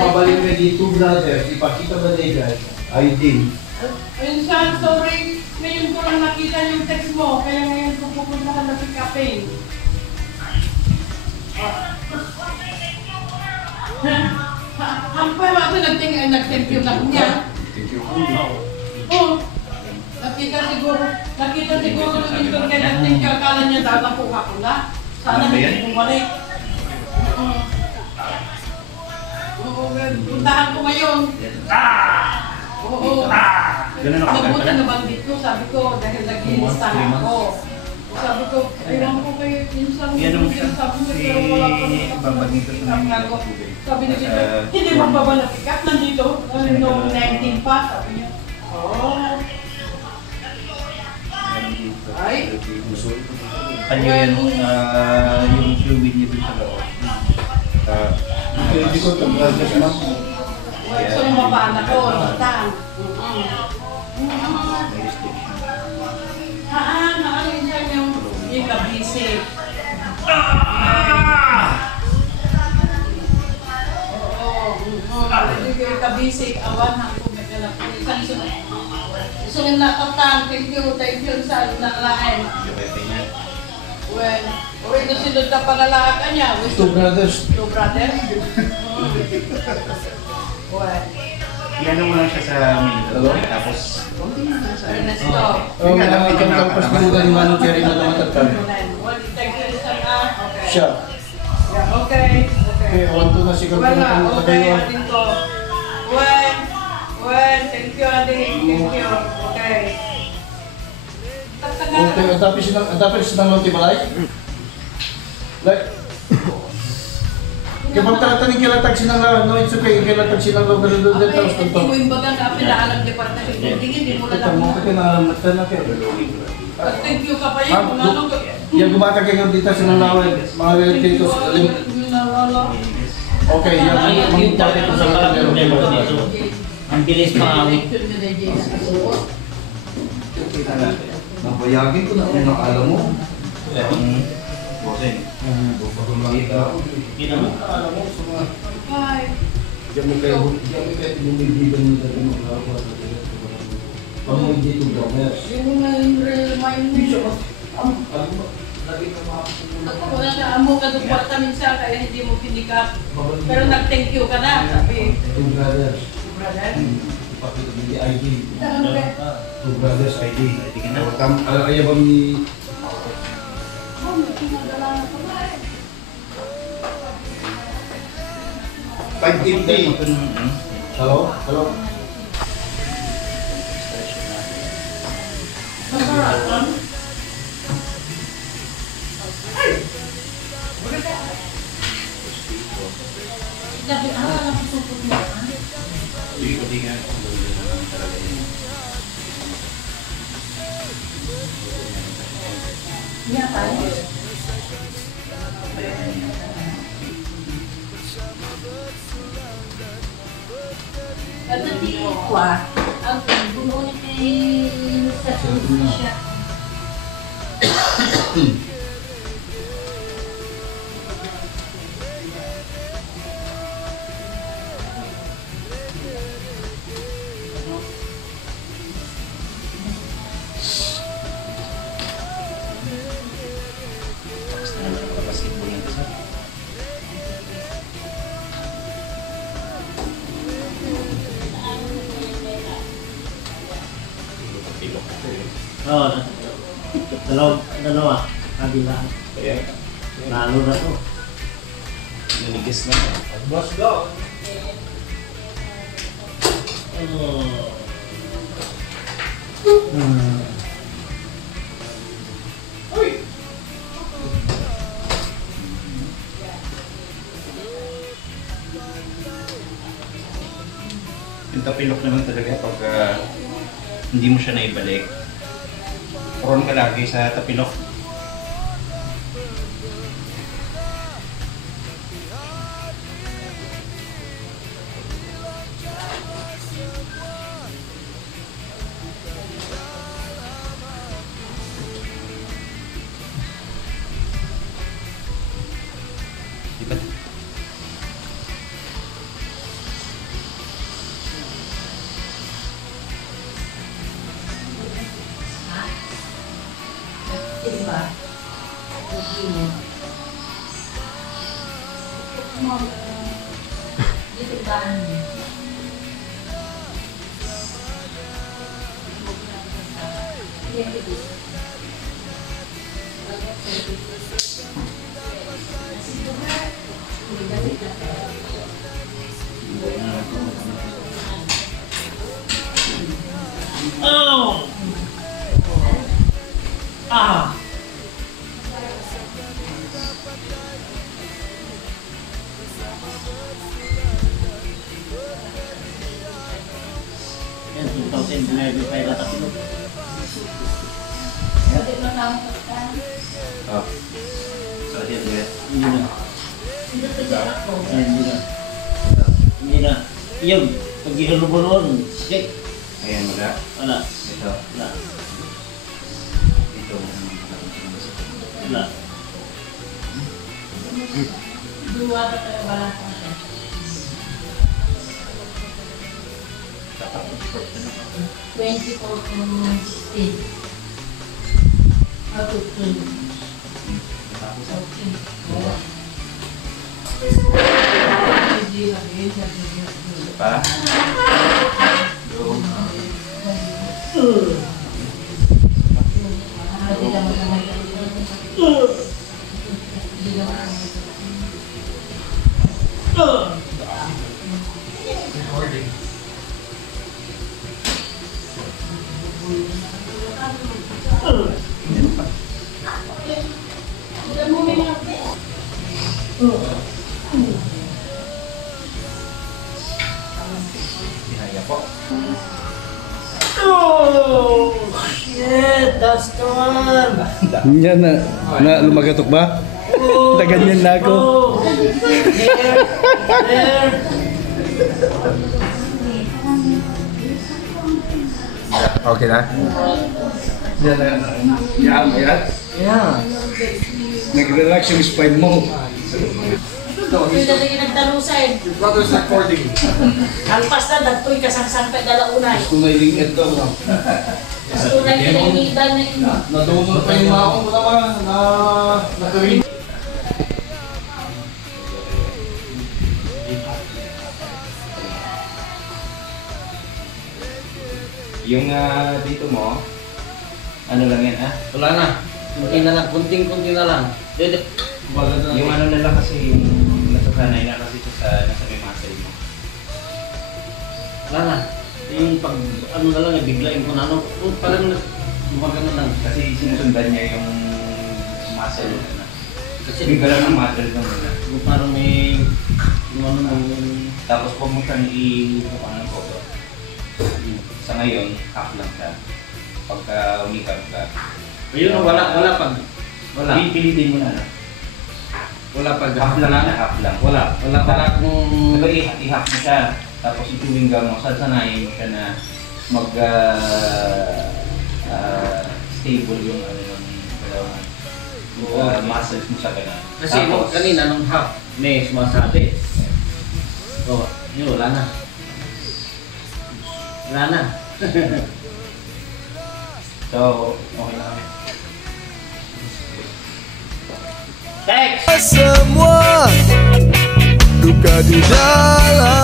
mabalik na dito, brother. Ipakita ba nila? Ay din. Minsan, sorry, ngayon ko lang nakita yung text mo, kaya ngayon ko pupuntahan na pick upin. Hampay ako nag-thank you na niya. Thank you. Oo. Nakita siguro ng internet nag-thank you, akala niya dadapuha ko na. Sana hindi bumalik. Oo, puntahan ko ngayon. Oo. Nabuti nabanggit ko, sabi ko, dahil nag-iistahan ako. Sabi ko, aywan ko kayo, minsan sabi niyo, pero wala pa ako. Sabi niya dito, hindi mo pa ba napikat nandito? Noong 19 pa, sabi niya. Oh. Ay. Ano yun, yung fluid niya dito sa loob. Hindi ko ito, brother. So, lumabaan ako, natang. May restriction. Nakalin siya yung kabisig. Yung kabisig, awan ako naglalap. So, yung nakatang, thank you sa nalain. Well, ito sinod na pangalaka niya. Two brothers. Two brothers? Well. Iano mo lang siya sa military, tapos Ernesto. Oh, tapos pinugan ni Manu Cherry na tumatagkal. Siya. Yeah, okay. Okay, want to na siguro Wala, kung okay, tayo. adin ko. Well, thank you, adin. Thank you. Okay. Okay, tapos sinang lonti balay? Like, kapag tatanong kilatag sinang no, it's okay, kilatag sinang lo, pero doon din tapos Hindi ito. mo yung bagang na pinaalam niya para tayo. Hindi mo Ito lang mo, mo. kasi naalamatan na kayo. Thank you ka pa yun. Kung ano ka. Yung gumata kayo dito sinang lawan, mga relatives. Okay, yung parte ko sa kalero. Ang bilis maawit. Nabayagin ko na kung nakala mo. bossing. Hindi naman. Bye. Diyan mo kayo lumibigan mo dati mo ako. Pamoy dito gamers. Yung remind me. Ako wala na amo ka doon kwarta minsan kaya hindi mo pinikap. Pero nag-thank you ka na. Sabi. Two brothers. Brother. Pakita mo yung ID. Ano ba? Two brothers ID. Tingin na. Ayaw ba ni... Oh, may pinadala na ko ba eh. 550. Hello? Hello? Masarap. Sabi, alam ko supot mo. Hindi nga. Iya tayo. At tingin ko ang gumunit sa siya. Basketball yan kasi. Oo. Dalawa. Kabilaan. Kaya, Lalo na to. nanigis na. Let's go! Yung tapilok naman talaga pag hindi mo siya naibalik. Prone ka lagi sa tapilok. Diba? Diba? Dito ba? Oh! Ah! Yan, 2,000 pa tatlo. Pwede mo na ang pagkain. Oh. So, yan din. Hindi na. Hindi ko dyan ako. Ay, hindi na. Hindi na. Yun, pag ihalubulon, check. Ayan mo na. Wala. Ito. Wala. Ito. Wala. Dua ka tayo ba lang ako? Dapat export na naman. 24 to 16. How to clean? Okay. Pa? Doon. Ihaya po. Oh! Shit! That's the one! Yan na lumagatok ba? Oh! Taganyan na ako. Oh! There! There! Okay na? Yan na. Yan, yan. Yeah. Nag-relax yung spine mo. Yung dati nagtalusay. Your brother's recording. Alpas na, dagtoy kasang-sang pa dalaunay. Gusto na ilingit ko. Gusto na kinaitan na ino. Nadunod pa yung maong mo naman na nakarin. Yung dito mo, ano lang yan Wala na. Kunti na lang. Kunting-kunti na lang. Dede. Yung ano na lang kasi yung nasasanay na kasi ito sa nasa may muscle mo. Wala na. Yung pag ano na lang, biglain ko na ano. Oh, parang gumagano lang. Kasi sinusundan niya yung muscle mo na. Kasi Yung galaw ng muscle mo na. yung parang may yung ano yung Tapos huwag mo siyang i-bukan ng cover. Sa ngayon, half lang siya. Pagka umikap ka. ayun, wala pag wala. Pilitin mo na na. Wala pag Half lang na, half lang. Wala pala kung Diba i-half mo siya. Tapos ituwing mo, sasanayin mo siya na mag stable yung ano yung muscles mo sa ganun. kasi nung kanina nung half may sumasabi. Oh, yun wala na. Wala na. So, okay na kami. Thanks! Semua duka di dalam